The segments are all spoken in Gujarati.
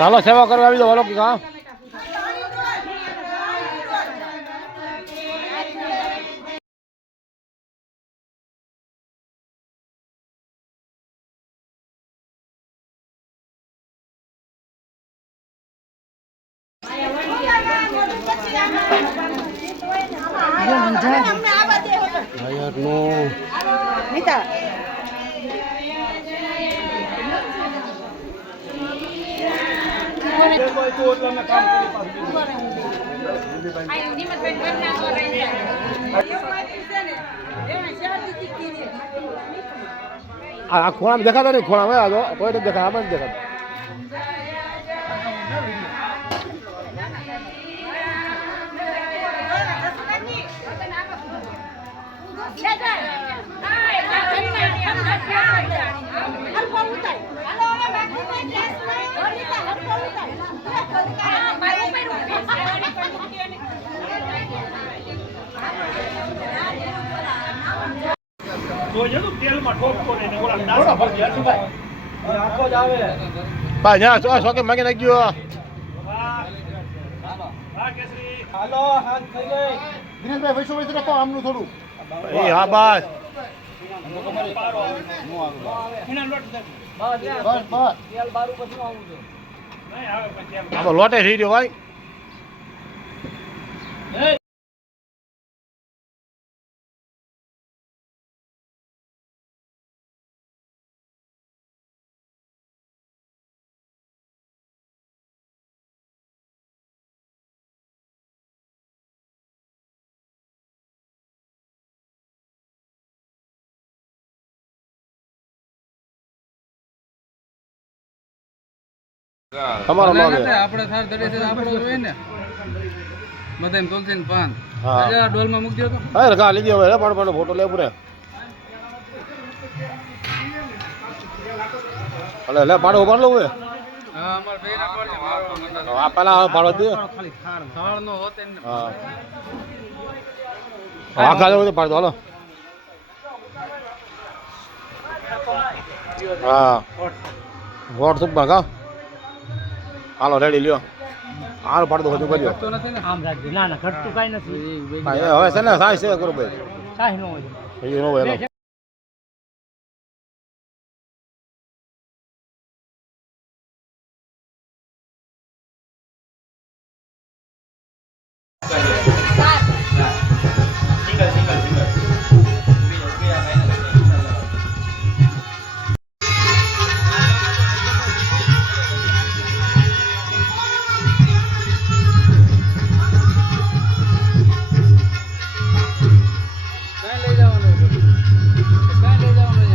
ચાલો સેવા કરવા આવી જાઓ કે હા આ ખોળા દેખાતા નહીં ખોળા હોય આ કોઈ નથી દેખાતા આમાં નથી દેખાતા શોકે માગી નાખ્યો દિનેશભાઈ વૈસો વૈસે રાખો આમનું થોડું હા બસ લોટે થઈ ગયો ભાઈ તમારો આપણે થાર દડે છે આપણો જોઈએ ને મધેમ તુલસીન પાન આ ડોલમાં મૂકી દો તો હા રગા લીધી હવે પણ ફોટો લે પૂરે અલે લે પાડો પાડ લો હવે હા અમાર બેના પાડો મારો આ પેલા પાડો દે ખાલી થાળ નો હોતે ને હા આ ગાલે પાડો હાલો હા વોટ સુપ બાગા હાલો રેડી લ્યો હાલ પાડ દો હજુ કર્યો તો નથી ને આમ રાખજો ના ના ઘટતું કાઈ નથી હવે છે ને સાઈ છે કરો ભાઈ સાઈ નો હોય એ નો હોય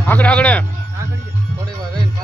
આગળ આગળ થોડી વાર રહીને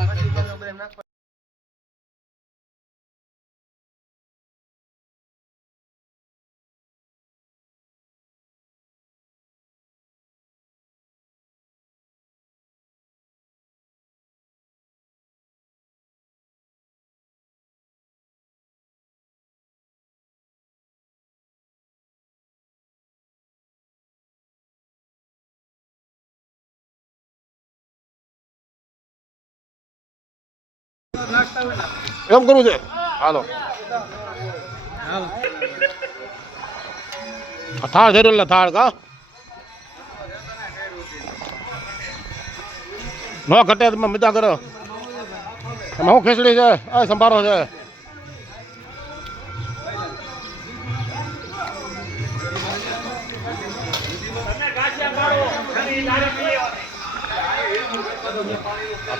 એમ કરવું છે હાલો થાળ જરૂર લે થાળ કા નો ઘટે તમે મજા કરો એમાં હું ખીચડી છે આ સંભારો છે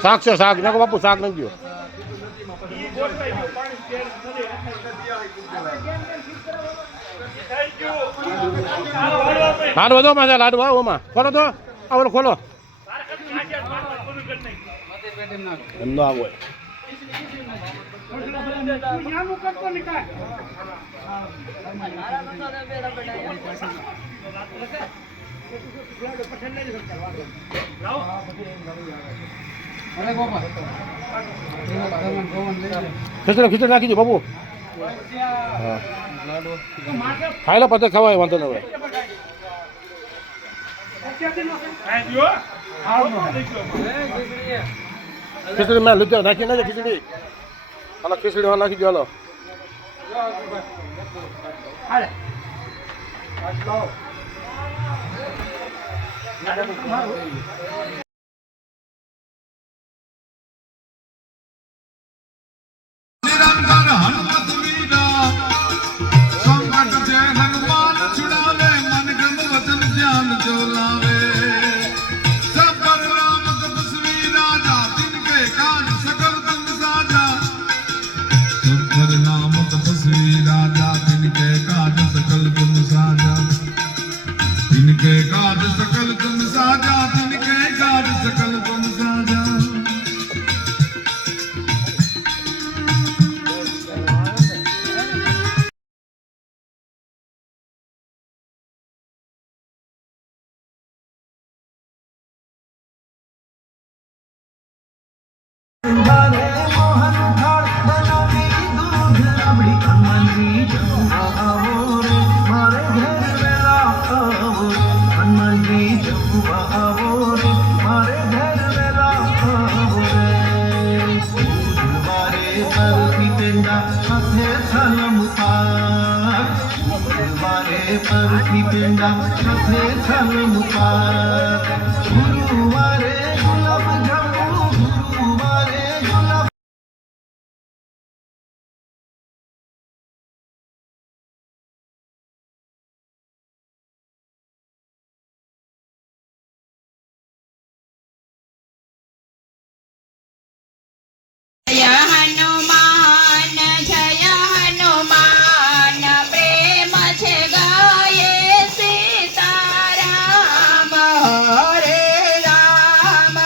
શાક છે શાક નાખો બાપુ શાક નાખજો લાડુ વધો માં લાડુ ઓમાં ખોલો તો આવો ખોલો એમ નો આવો ખીચડી નાખી દો બાબુ ખાઈ લો પછી ખવાય વાંધો ન હોય ખીચડી મેં લીધો નાખી નાખે ખીચડી હાલો ખીચડી નાખી દો હાલો. जिनके काज सकल तुम साजा जिनके काज सकल तुम साजा गुरुवारे गुलाब जामू गुरुवारे गुलाब जय हनुमान प्रेम छे गाये सीताराम हरे राम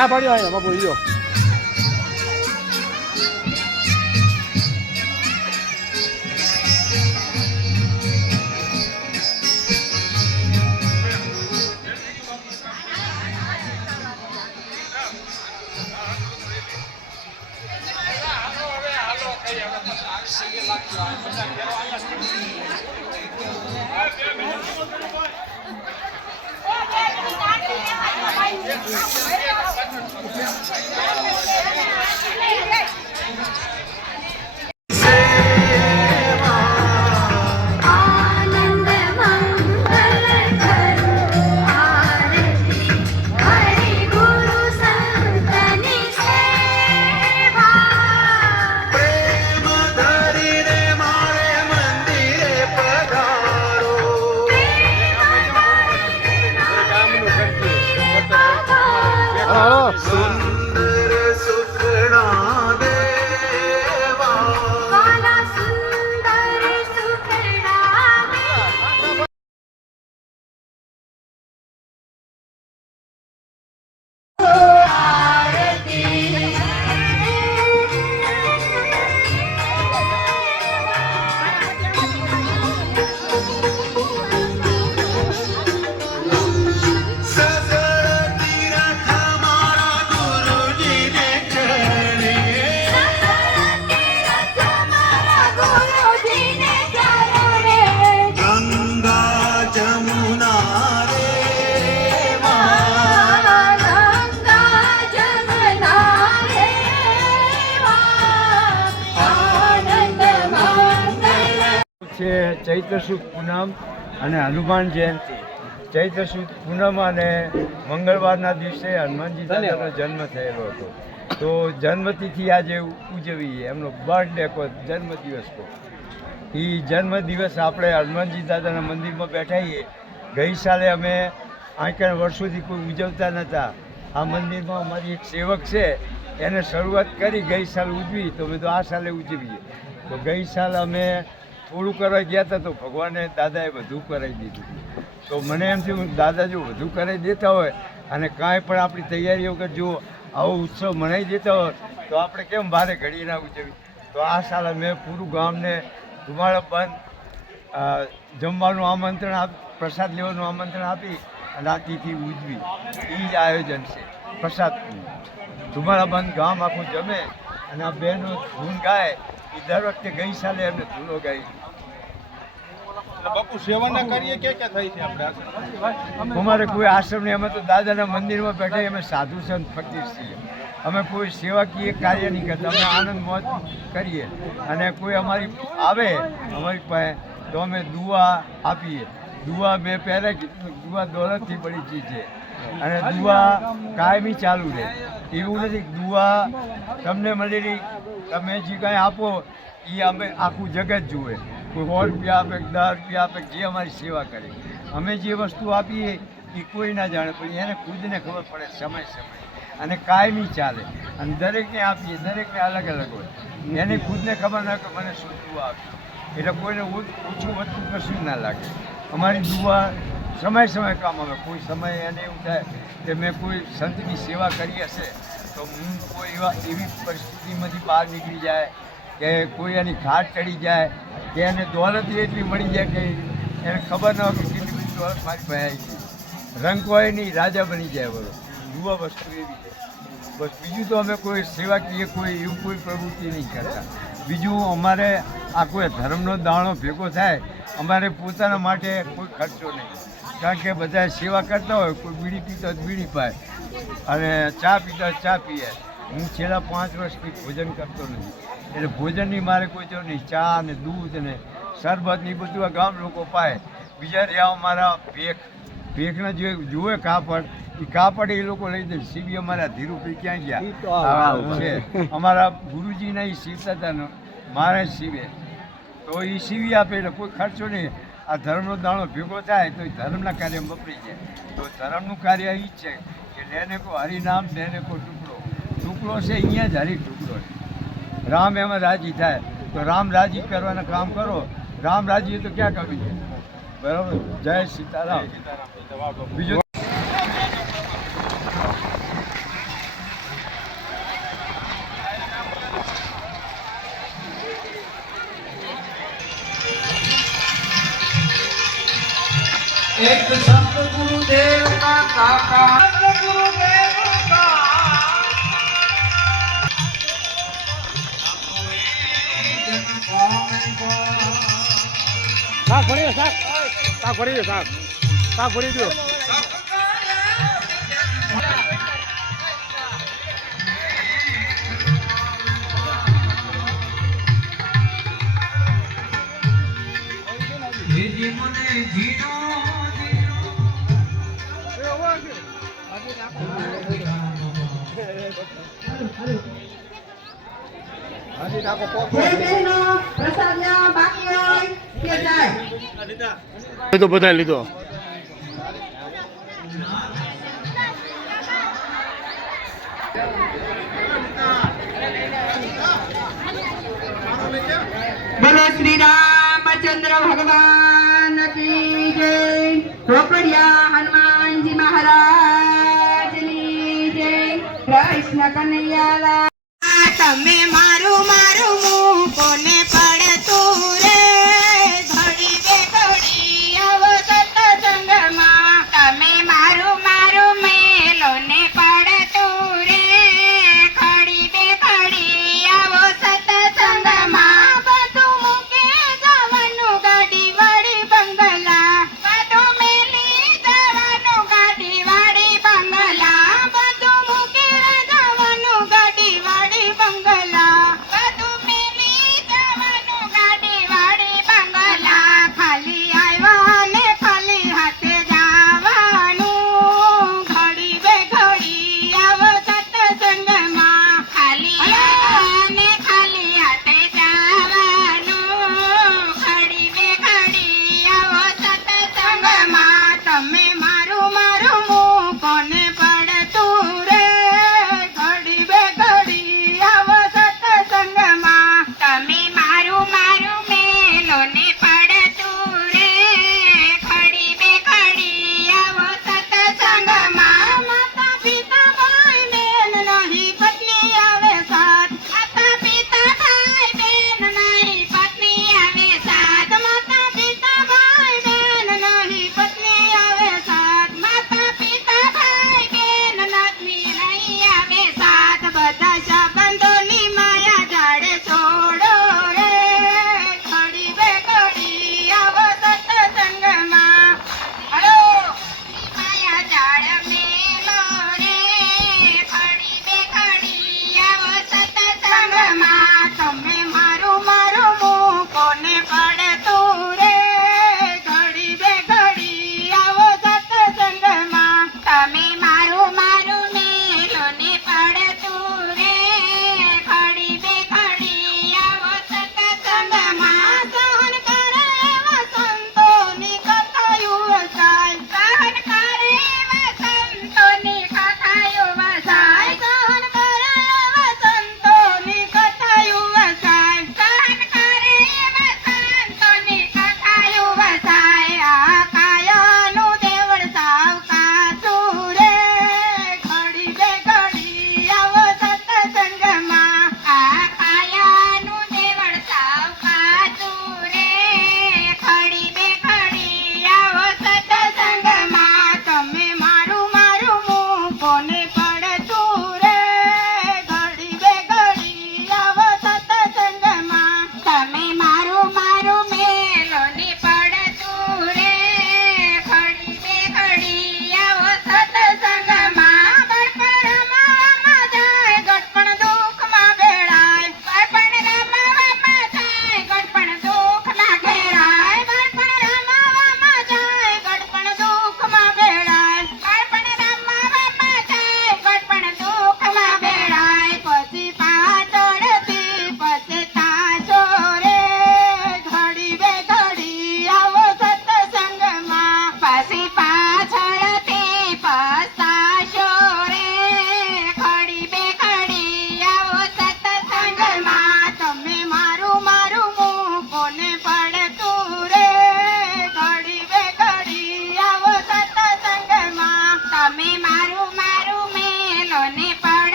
હા પાડ્યો આવ્યો બાપુ ઈયો છે ચૈત્ર સુદ પૂનમ અને હનુમાન જયંતિ. ચૈત્ર સુદ પૂનમ અને મંગળવારના દિવસે હનુમાનજી દાદાનો જન્મ થયેલો હતો. તો જન્મતિથિ આજે ઉજવીએ, એમનો બર્થડે કહો, જન્મદિવસ કહો. એ જન્મદિવસ આપણે હનુમાનજી દાદાના મંદિરમાં બેઠાઈએ. ગઈ સાલે અમે આંકણ વર્ષોથી કોઈ ઉજવતા નહોતા. આ મંદિરમાં અમારી એક સેવક છે, એને શરૂઆત કરી ગઈ સાલ ઉજવી, તો અમે તો આ સાલે ઉજવીએ. તો ગઈ સાલ અમે થોડું કરવા ગયા હતા તો ભગવાને દાદાએ બધું કરાવી દીધું. તો મને એમ થયું દાદા જો બધું કરાવી દેતા હોય અને કાંઈ પણ આપણી તૈયારીઓ વગર જો આવો ઉત્સવ મનાવી દેતા હોય તો આપણે કેમ ભારે ઘડી ના ઉજવી. તો આ સાલ મેં પૂરું ગામને ધુમાડા બંધ જમવાનું આમંત્રણ પ્રસાદ લેવાનું આમંત્રણ આપી અને આ તિથિ ઉજવી. એ જ આયોજન છે પ્રસાદનું. ધુમાડા બંધ ગામ આખું જમે અને આ બહેનો ધૂન ગાય. એ દર વખતે ગઈ સાલે એમને ધૂનો ગાઈ. બાપુ સેવાના કાર્ય ક્યાં થઈ છે આપણે અમારે કોઈ આશ્રમ નહીં. અમે તો દાદાના મંદિરમાં બેઠા અમે સાધુ સંત ફકીર છીએ. અમે કોઈ સેવાકીય કાર્ય નહીં કરતા. અમે આનંદ મોજ કરીએ અને કોઈ અમારી આવે અમારી પાસે તો અમે દુઆ આપીએ. દુઆ મેં પહેલાં કીધું, દુઆ દોલતથી બળી ચીજ છે અને દુઆ કાયમી ચાલુ રહે. એવું નથી દુઆ તમને મળેલી તમે જે કાંઈ આપો એ અમે આખું જગત જુએ. કોઈ 100 રૂપિયા આપે, 10 રૂપિયા આપે, જે અમારી સેવા કરે. અમે જે વસ્તુ આપીએ એ કોઈ ના જાણે, પણ એને ખુદને ખબર પડે સમય અને કાયમી ચાલે. અને દરેકને આપીએ, દરેકને અલગ અલગ હોય. એને ખુદને ખબર ના કે મને શું દુઆ આપી. એટલે કોઈને ઓછું વધતું કશું ના લાગે. અમારી દુઆ સમય કામ આવે. કોઈ સમયે એને એવું થાય કે મેં કોઈ સંતની સેવા કરી હશે તો હું કોઈ એવી પરિસ્થિતિમાંથી બહાર નીકળી જાય કે કોઈ એની ઘાટ ચડી જાય કે એને દોલત એટલી મળી જાય કે એને ખબર ન હોય કે કેટલી બધી દોલત મારી પાસે આવી ગઈ. રંગ હોય નહીં, રાજા બની જાય. બોલો યુવા વસ્તુ એવી છે. બસ બીજું તો અમે કોઈ સેવાકીય કોઈ એવું કોઈ પ્રવૃત્તિ નહીં કરતા. બીજું અમારે આ કોઈ ધર્મનો દાણો ભેગો થાય, અમારે પોતાના માટે કોઈ ખર્ચો નહીં. કારણ કે બધા સેવા કરતા હોય, કોઈ બીડી પીતો હોય બીડી પાય અને ચા પીતો હોય ચા પીએ. હું છેલ્લા 5 વર્ષથી ભોજન કરતો નથી, એટલે ભોજનની મારે કોઈ જરૂર નહીં. ચા ને દૂધ ને શરબત ને બધું આ ગામ લોકો પાય. બીજા રહ્યા અમારા ભેખના જે જુએ કાપડ, એ કાપડ એ લોકો લઈ દે. સીવી અમારા ધીરુભાઈ ક્યાં ગયા છે, અમારા ગુરુજીના એ સીવતા હતા, મારે સીવે તો એ સીવી આપે. એટલે કોઈ ખર્ચો નહીં. આ ધર્મનો દાણો ભેગો થાય તો એ ધર્મના કાર્યમાં વપરી જાય. તો ધર્મનું કાર્ય એ જ છે કે લેને કો હરિનામ દેને કો ટુકડો. ટુકડો છે અહીંયા જ હરી ટુકડો છે. રામ એમાં રાજી થાય તો રામ રાજી કરવાના કામ કરો. રામ રાજી તો ક્યાં કમી છે. બરાબર. જય સીતારામ. બીજું એક સતગુરુદેવ કા કાકા સતગુરુદેવ કા શાક ભરી દો શાક ભરી દો શાક ભરી દો તો બધા લીધો બોલો શ્રી રામચંદ્ર ભગવાન કી જય ચોપડિયા હનુમાનજી મહારાજની જય કૃષ્ણ કનૈયાલા તમે મારું મારું મૂકો ને પડતું રે ઘડી બે ઘડી આવો સત્સંગમાં તમે મારું મારું મેલો ને પડતું રે ઘડી બે ઘડી આવો સત્સંગમાં બધું મૂકે જવાનું ગાડી વળી બંગલા બધું મેલી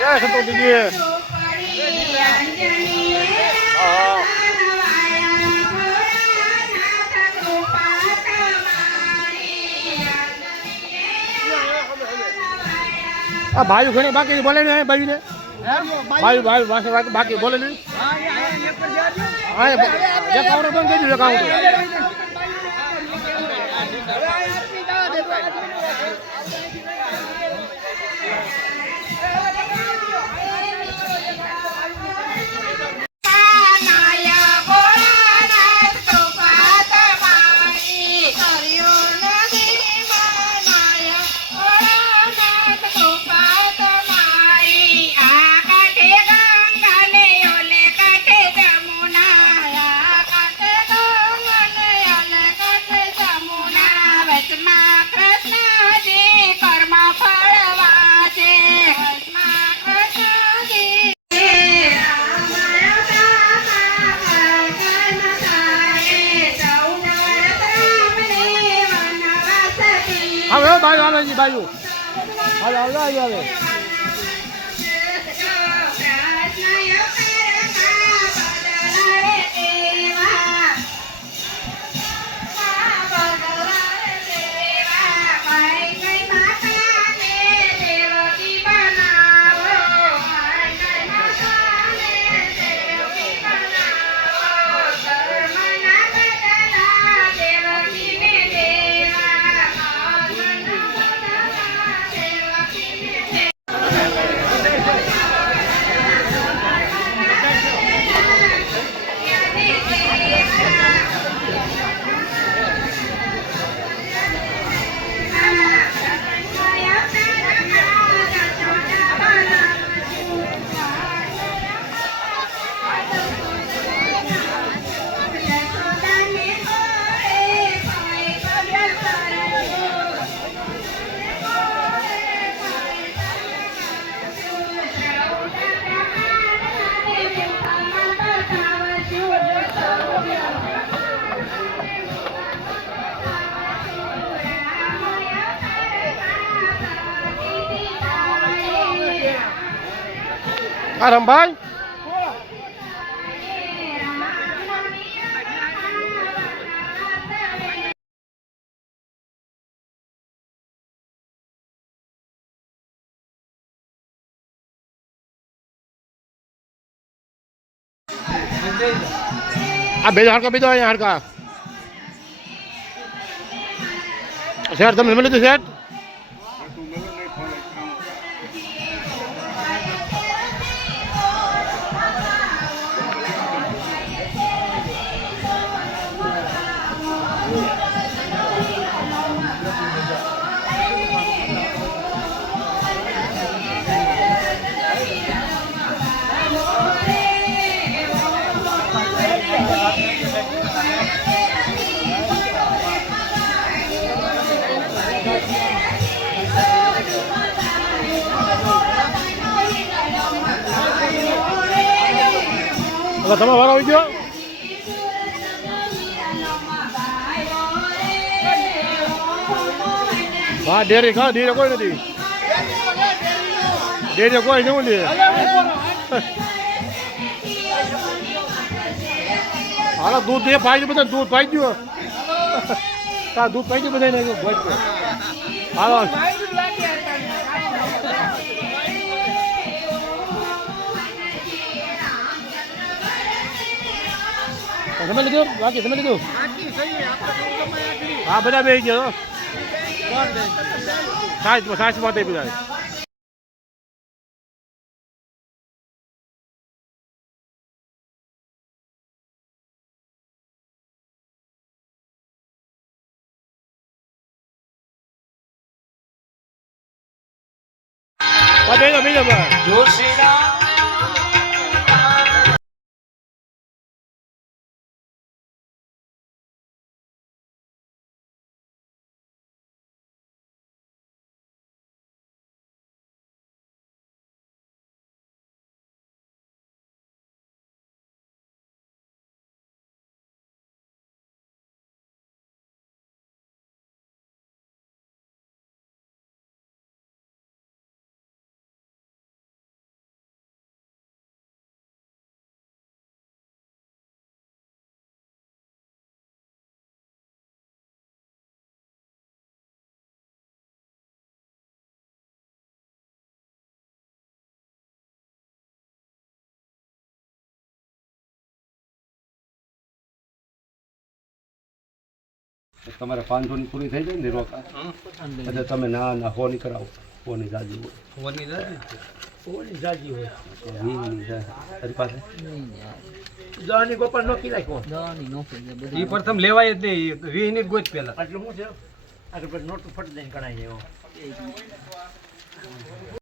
જય સંતોષજી. પડી અંજની હા. વાયા ભોળાનાથ કૃપા તમારી. આ ભાઈ ઘણી બાકી બોલે ને ભાઈ ને ભાઈ બાકી બોલે ને હા જે કાઉન્ટર બંધ કરી દીધું કાઉન્ટર. નાયા ભોળાનાથ કૃપા તમારી. કર્યું નથી નાયા ભોળાનાથ કૃપા તમારી. આ કાંઠે ગંગા ને ઓલે કાંઠે જમુના. આ કાંઠે ગંગા ને ઓલે કાંઠે જમુના. વચમાં કૃષ્ણજી કર્મ ફળવા છે. વચમાં કૃષ્ણજી હવે ભાઈ આવે છે ભાઈઓ હાલ આવે. હા રમભાઈ આ બે હાડકા બીજો અહીંયા હાડકા શેઠ તમે જમી લીધું શેઠ? હવે તમે વારો આવી ગયો. હા ડેરી ખા ડેરી કોઈ નથી. ડેરી કોઈ નહીં લે. હાલો દૂધ એ પાઈ બધા દૂધ પાઈ ગયો. કા દૂધ પાઈ ગયું બધા ને હાલો તમે લીધું બાકી તમે લીધું હા બધા બે ગયો સાઈઝ માટે બધા જોશી તમારે 500 ની પૂરી થઈ જાય ને રોકા એટલે તમે ના હોની કરાવો હોની જાજી હોય વીની જાય તારી પાસે દહની ગોપાલ નોખી નાખ્યો ઈ પ્રથમ લેવાય જ નહીં 20 ની ગોત પેલા એટલે શું છે આગળ નોટ ફટ દઈને ગણાય એવો